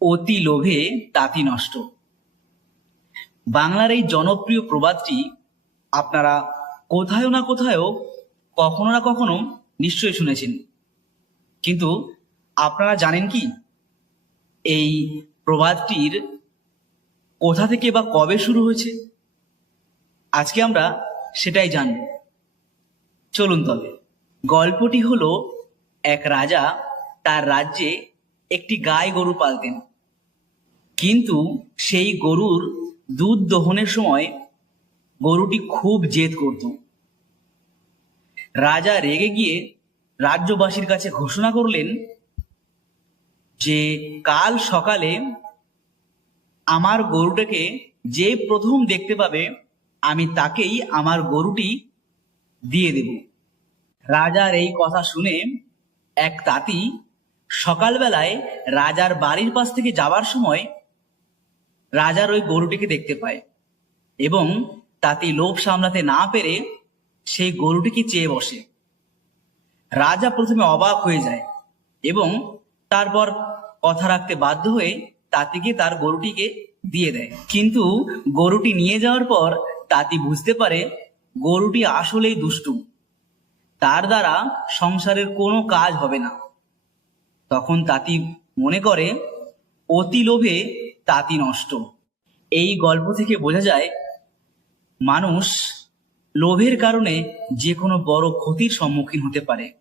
অতি লোভে তাঁতি নষ্ট। বাংলার এই জনপ্রিয় প্রবাদটি আপনারা কোথাও না কোথাও কখনো না কখনো নিশ্চয়ই শুনেছেন। কিন্তু আপনারা জানেন কি? এই প্রবাদটির কোথা থেকে বা কবে শুরু হয়েছে? আজকে আমরা সেটাই জানব। চলুন তবে, গল্পটি হলো, এক রাজা তার রাজ্যে একটি গায়ে গরু পালতেন। কিন্তু সেই গরুর দুধ দহনের সময় গরুটি খুব জেদ করত। রাজা রেগে গিয়ে রাজ্যবাসীর কাছে ঘোষণা করলেন যে, কাল সকালে আমার গরুটাকে যে প্রথম দেখতে পাবে, আমি তাকেই আমার গরুটি দিয়ে দেব। রাজার এই কথা শুনে এক তাঁতি সকালবেলায় রাজার বাড়ির পাশ থেকে যাবার সময় রাজার ওই গরুটিকে দেখতে পায় এবং তাতে লোভ সামলাতে না পেরে সেই গরুটিকে চেয়ে বসে। রাজা প্রথমে অবাক হয়ে যায় এবং তারপর কথা রাখতে বাধ্য হয়ে তাঁতিকে তার গরুটিকে দিয়ে দেয়। কিন্তু গরুটি নিয়ে যাওয়ার পর তাঁতি বুঝতে পারে গরুটি আসলেই দুষ্টু। তার দ্বারা সংসারের কোনো কাজ হবে না। তখন তাঁতি মনে করে, অতি লোভে তাঁতি নষ্ট। এই গল্প থেকে বোঝা যায়, মানুষ লোভের কারণে যে কোনো বড় ক্ষতির সম্মুখীন হতে পারে।